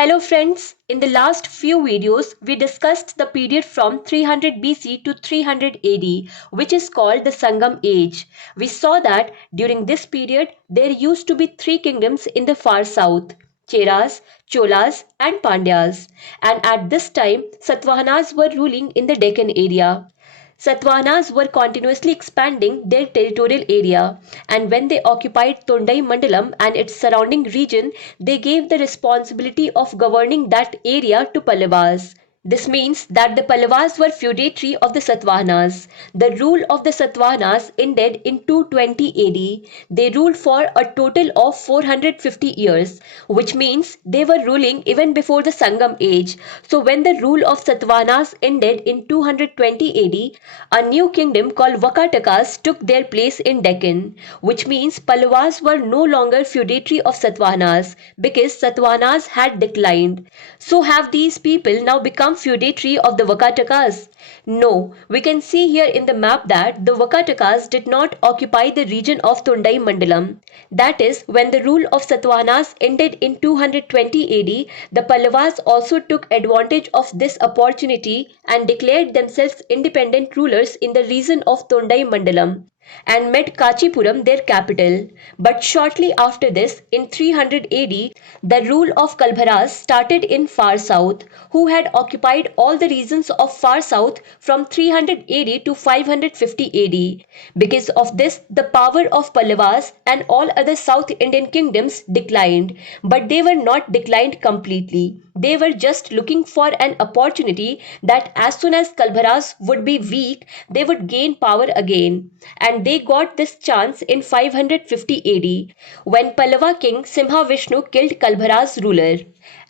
Hello friends, in the last few videos we discussed the period from 300 BC to 300 AD, which is called the Sangam age. We saw that during this period there used to be three kingdoms in the far south: Cheras, Cholas and Pandyas, and at this time Satavahanas were ruling in the Deccan area. Satavahanas were continuously expanding their territorial area, and when they occupied Tondai Mandalam and its surrounding region, they gave the responsibility of governing that area to Pallavas. This means that the Pallavas were feudatory of the Satavahanas. The rule of the Satavahanas ended in 220 AD. They ruled for a total of 450 years, which means they were ruling even before the Sangam age. So when the rule of Satavahanas ended in 220 AD, a new kingdom called Vakatakas took their place in Deccan, which means Pallavas were no longer feudatory of Satavahanas because Satavahanas had declined. So have these people now become feudatory of the Vakatakas? No, we can see here in the map that the Vakatakas did not occupy the region of Tondai Mandalam. That is, when the rule of Satavahanas ended in 220 AD, the Pallavas also took advantage of this opportunity and declared themselves independent rulers in the region of Tondai Mandalam and made Kachipuram their capital. But shortly after this, in 300 AD, the rule of Kalbharas started in far south, who had occupied all the regions of far south from 300 AD to 550 AD. Because of this, the power of Pallavas and all other South Indian kingdoms declined, but they were not declined completely. They were just looking for an opportunity that as soon as Kalbharas would be weak, they would gain power again. And they got this chance in 550 AD when Pallava king Simha Vishnu killed Kalbharas ruler.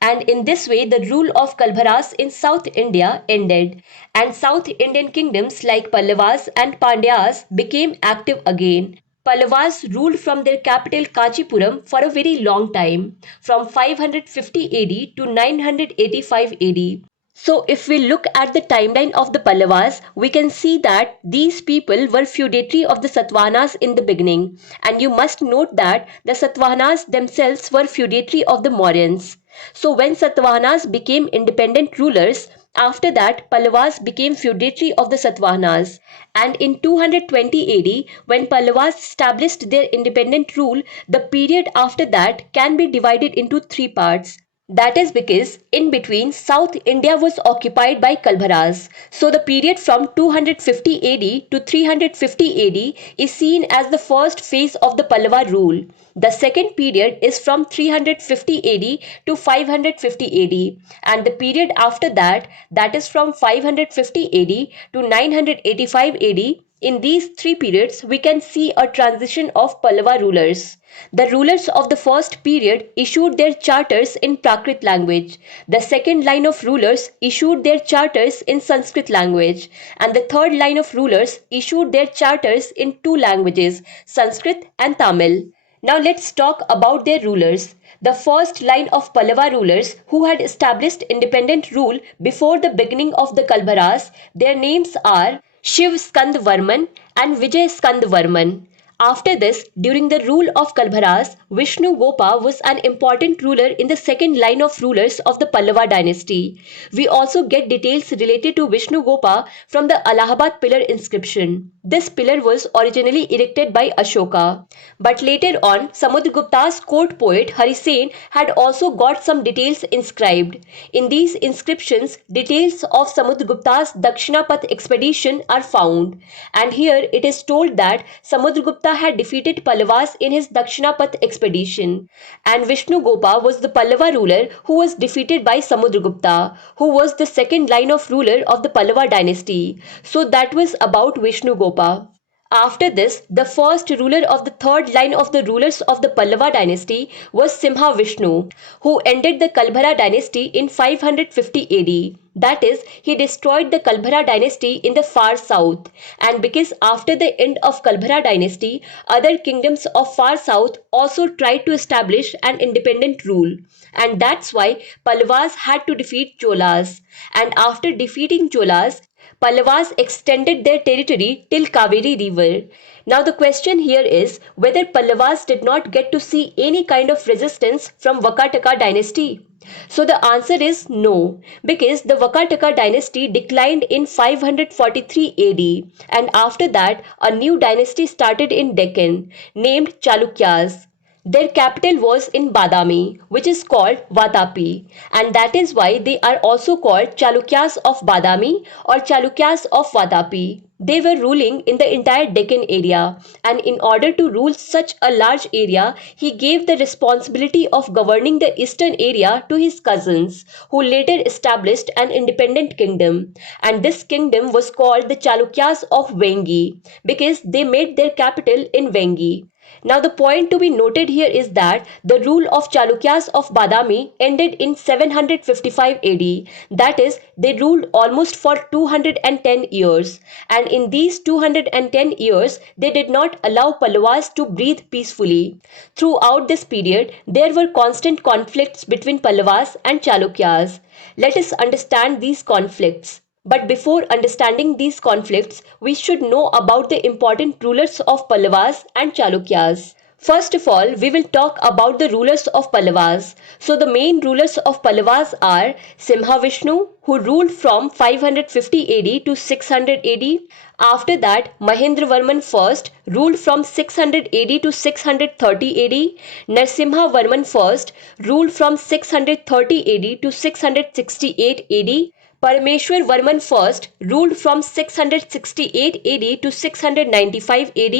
And in this way, the rule of Kalbharas in South India ended, and South Indian kingdoms like Pallavas and Pandyas became active again. Pallavas ruled from their capital Kachipuram for a very long time, from 550 AD to 985 AD. So if we look at the timeline of the Pallavas, we can see that these people were feudatory of the Satavahanas in the beginning. And you must note that the Satavahanas themselves were feudatory of the Mauryans. So when Satavahanas became independent rulers, after that Pallavas became feudatory of the Satavahanas. And in 220 AD, when Pallavas established their independent rule, the period after that can be divided into three parts. That is because in between South India was occupied by Kalbharas. So the period from 250 AD to 350 AD is seen as the first phase of the Pallava rule. The second period is from 350 AD to 550 AD, and the period after that, that is from 550 AD to 985 AD. In these three periods, we can see a transition of Pallava rulers. The rulers of the first period issued their charters in Prakrit language. The second line of rulers issued their charters in Sanskrit language. And the third line of rulers issued their charters in two languages, Sanskrit and Tamil. Now let's talk about their rulers. The first line of Pallava rulers who had established independent rule before the beginning of the Kalbharas, their names are Shiv Skand Varman and Vijay Skand Varman. After this, during the rule of Kalbharas, Vishnu Gopa was an important ruler in the second line of rulers of the Pallava dynasty. We also get details related to Vishnu Gopa from the Allahabad pillar inscription. This pillar was originally erected by Ashoka. But later on, Samudragupta's court poet Harisen had also got some details inscribed. In these inscriptions, details of Samudragupta's Dakshinapath expedition are found. And here it is told that Samudragupta had defeated Pallavas in his Dakshinapath expedition, and Vishnu Gopa was the Pallava ruler who was defeated by Samudragupta, who was the second line of ruler of the Pallava dynasty. So that was about Vishnu Gopa. After this, the first ruler of the third line of the rulers of the Pallava dynasty was Simha Vishnu, who ended the Kalbhara dynasty in 550 AD. That is, he destroyed the Kalbhara dynasty in the far south. And because after the end of Kalbhara dynasty, other kingdoms of far south also tried to establish an independent rule. And that's why Pallavas had to defeat Cholas. And after defeating Cholas, Pallavas extended their territory till Kaveri river. Now the question here is whether Pallavas did not get to see any kind of resistance from Vakataka dynasty. So the answer is no, because the Vakataka dynasty declined in 543 AD, and after that a new dynasty started in Deccan named Chalukyas. Their capital was in Badami, which is called Vatapi, and that is why they are also called Chalukyas of Badami or Chalukyas of Vatapi. They were ruling in the entire Deccan area, and in order to rule such a large area, he gave the responsibility of governing the eastern area to his cousins, who later established an independent kingdom. And this kingdom was called the Chalukyas of Vengi because they made their capital in Vengi. Now the point to be noted here is that the rule of Chalukyas of Badami ended in 755 AD. That is, they ruled almost for 210 years. And in these 210 years, they did not allow Pallavas to breathe peacefully. Throughout this period, there were constant conflicts between Pallavas and Chalukyas. Let us understand these conflicts. But before understanding these conflicts, we should know about the important rulers of Pallavas and Chalukyas. First of all, we will talk about the rulers of Pallavas. So the main rulers of Pallavas are Simhavishnu, who ruled from 550 AD to 600 AD. After that, Mahendravarman I ruled from 600 AD to 630 AD. Narsimhavarman I ruled from 630 AD to 668 AD. Parameshwar Varman I ruled from 668 AD to 695 AD.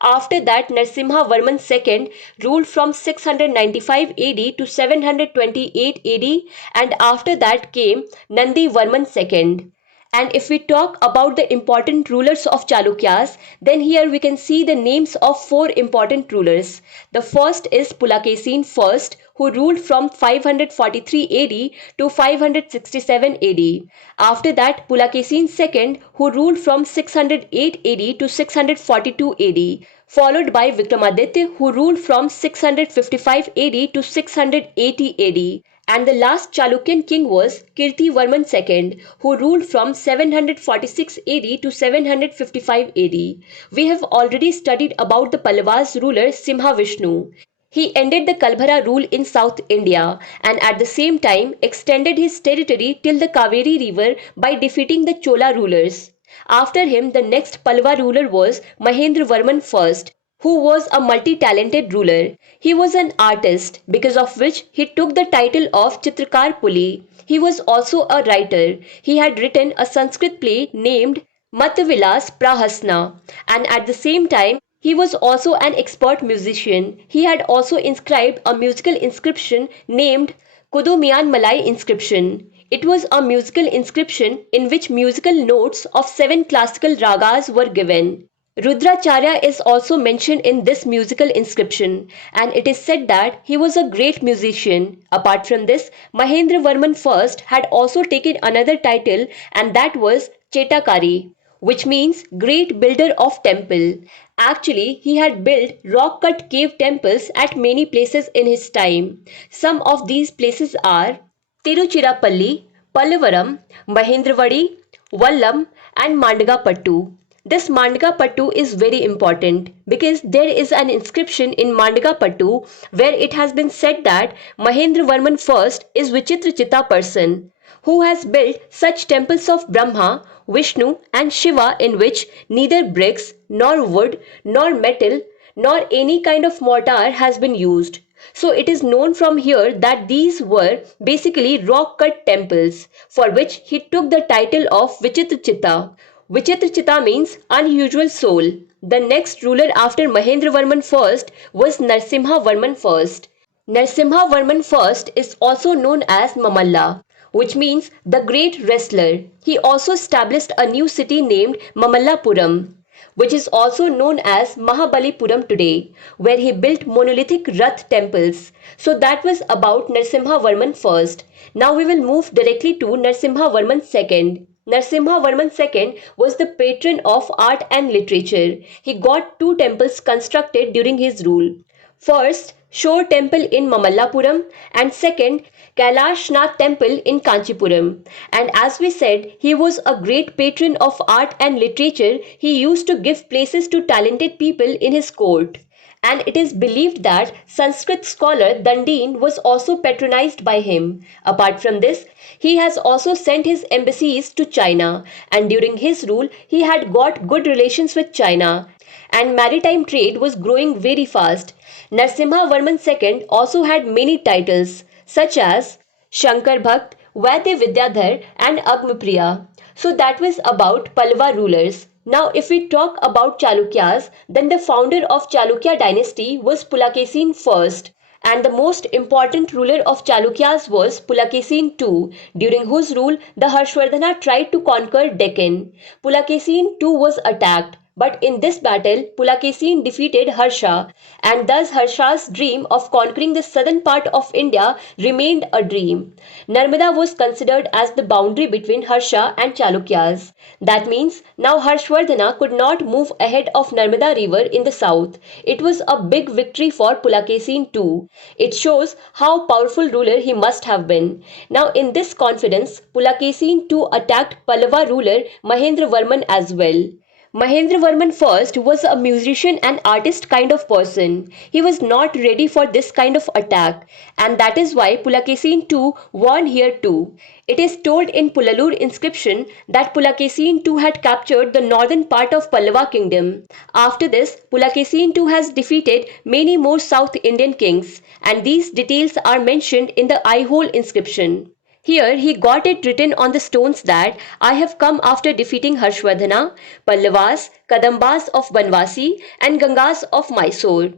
After that, Narsimha Varman II ruled from 695 AD to 728 AD, and after that came Nandi Varman II. And if we talk about the important rulers of Chalukyas, then here we can see the names of four important rulers. The first is Pulakesin I, who ruled from 543 AD to 567 AD. After that, Pulakesin II, who ruled from 608 AD to 642 AD, followed by Vikramaditya, who ruled from 655 AD to 680 AD. And the last Chalukyan king was Kirtivarman II, who ruled from 746 AD to 755 AD. We have already studied about the Pallavas ruler Simhavishnu. He ended the Kalbhara rule in South India and at the same time extended his territory till the Kaveri river by defeating the Chola rulers. After him, the next Pallava ruler was Mahendravarman I, who was a multi-talented ruler. He was an artist, because of which he took the title of Chitrakar Puli. He was also a writer. He had written a Sanskrit play named Matvilas Prahasna, and at the same time, he was also an expert musician. He had also inscribed a musical inscription named Kudumiyan Malai inscription. It was a musical inscription in which musical notes of seven classical ragas were given. Rudracharya is also mentioned in this musical inscription, and it is said that he was a great musician. Apart from this, Mahendravarman I had also taken another title, and that was Chetakari, which means great builder of temple. Actually, he had built rock-cut cave temples at many places in his time. Some of these places are Tiruchirappalli, Pallavaram, Mahendravadi, Vallam, and Mandagapattu. This Mandagapattu is very important because there is an inscription in Mandagapattu where it has been said that Mahendravarman I is Vichitrachita person who has built such temples of Brahma, Vishnu and Shiva in which neither bricks, nor wood, nor metal, nor any kind of mortar has been used. So it is known from here that these were basically rock-cut temples for which he took the title of Vichitrachita. Vichitrachita means unusual soul. The next ruler after Mahendravarman I was Narsimhavarman I. Narsimhavarman I is also known as Mamalla, which means the great wrestler. He also established a new city named Mamallapuram, which is also known as Mahabalipuram today, where he built monolithic Rath temples. So that was about Narsimhavarman I. Now we will move directly to Narsimhavarman II. Narsimhavarman II was the patron of art and literature. He got two temples constructed during his rule. First, Shore Temple in Mamallapuram, and second, Kailashnath Temple in Kanchipuram. And as we said, he was a great patron of art and literature. He used to give places to talented people in his court. And it is believed that Sanskrit scholar Dandin was also patronized by him. Apart from this, he has also sent his embassies to China, and during his rule, he had got good relations with China, and maritime trade was growing very fast. Narsimha Varman II also had many titles such as Shankar Bhakt, Vaidya Vidyadhar, and Agnipriya. So that was about Pallava rulers. Now, if we talk about Chalukyas, then the founder of Chalukya dynasty was Pulakesin first, and the most important ruler of Chalukyas was Pulakesin II, during whose rule the Harshvardhana tried to conquer Deccan. Pulakesin II was attacked, but in this battle, Pulakesin defeated Harsha, and thus Harsha's dream of conquering the southern part of India remained a dream. Narmada was considered as the boundary between Harsha and Chalukyas. That means now Harshvardhana could not move ahead of Narmada river in the south. It was a big victory for Pulakesin too. It shows how powerful ruler he must have been. Now in this confidence, Pulakesin too attacked Pallava ruler Mahendravarman as well. Mahendravarman first was a musician and artist kind of person. He was not ready for this kind of attack, and that is why Pulakesin II won here too. It is told in Pulalur inscription that Pulakesin II had captured the northern part of Pallava kingdom. After this, Pulakesin II has defeated many more South Indian kings, and these details are mentioned in the Aihole inscription. Here he got it written on the stones that I have come after defeating Harshvardhana, Pallavas, Kadambas of Banvasi, and Gangas of Mysore.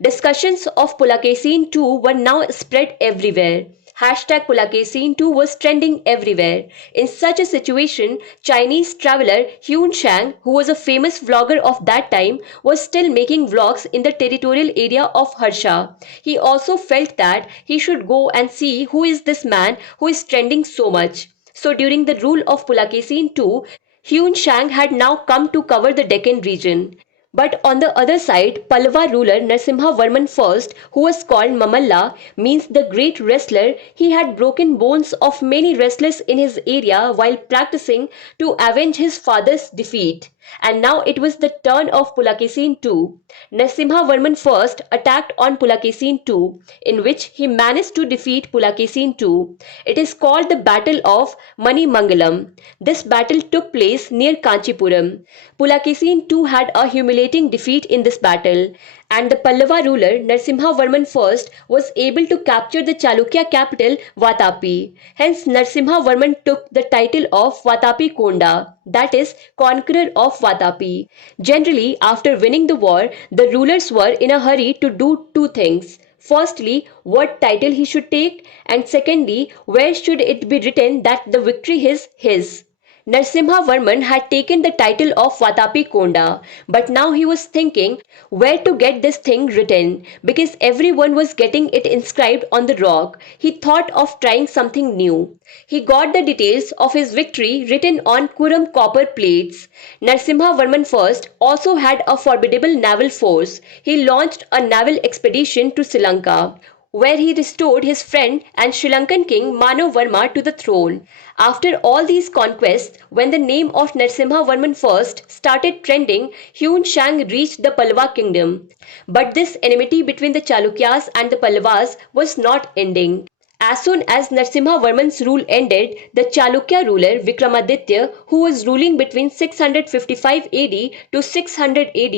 Discussions of Pulakesin too were now spread everywhere. Hashtag Pulakesin too was trending everywhere. In such a situation, Chinese traveler Hyun Shang, who was a famous vlogger of that time, was still making vlogs in the territorial area of Harsha. He also felt that he should go and see who is this man who is trending so much. So during the rule of Pulakesin too, Hyun Shang had now come to cover the Deccan region. But on the other side, Pallava ruler Narasimha Varman I, who was called Mamalla, means the great wrestler. He had broken bones of many wrestlers in his area while practicing to avenge his father's defeat. And now it was the turn of Pulakesin II. Narasimha Varman I attacked on Pulakesin II, in which he managed to defeat Pulakesin II. It is called the Battle of Manimangalam. This battle took place near Kanchipuram. Pulakesin II had a humiliating defeat in this battle, and the Pallava ruler Narasimha Varman I was able to capture the Chalukya capital Vatapi. Hence Narasimha Varman took the title of Vatapi Konda, that is, conqueror of Vatapi. Generally, after winning the war, the rulers were in a hurry to do two things. Firstly, what title he should take, and secondly, where should it be written that the victory is his. Narasimha Varman had taken the title of Vatapi Konda, but now he was thinking where to get this thing written because everyone was getting it inscribed on the rock. He thought of trying something new. He got the details of his victory written on Kuram copper plates. Narasimha Varman I also had a formidable naval force. He launched a naval expedition to Sri Lanka, where he restored his friend and Sri Lankan king Manovarma to the throne. After all these conquests, when the name of Narasimha Varman I started trending, Hyun Shang reached the Pallava kingdom. But this enmity between the Chalukyas and the Pallavas was not ending. As soon as Narasimha Varman's rule ended, the Chalukya ruler Vikramaditya, who was ruling between 655 AD to 600 AD,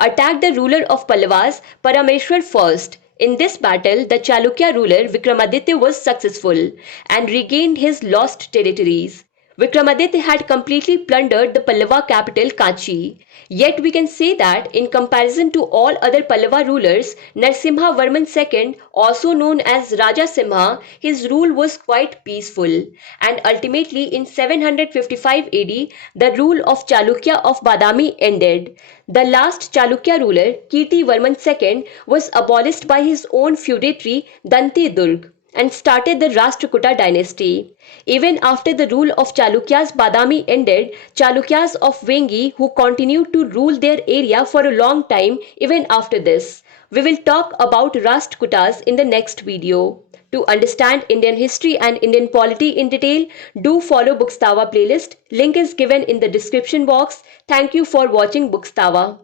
attacked the ruler of Pallavas, Parameshwar first. In this battle, the Chalukya ruler Vikramaditya was successful and regained his lost territories. Vikramaditya had completely plundered the Pallava capital Kanchi. Yet we can say that in comparison to all other Pallava rulers, Narasimha Varman II, also known as Raja Simha, his rule was quite peaceful. And ultimately in 755 AD, the rule of Chalukya of Badami ended. The last Chalukya ruler, Kirti Varman II, was abolished by his own feudatory Danti Durg. and started the Rashtrakuta dynasty. Even after the rule of Chalukyas Badami ended, Chalukyas of Vengi who continued to rule their area for a long time even after this. We will talk about Rashtrakutas in the next video. To understand Indian history and Indian polity in detail, do follow Bookstava playlist. Link is given in the description box. Thank you for watching Bookstava.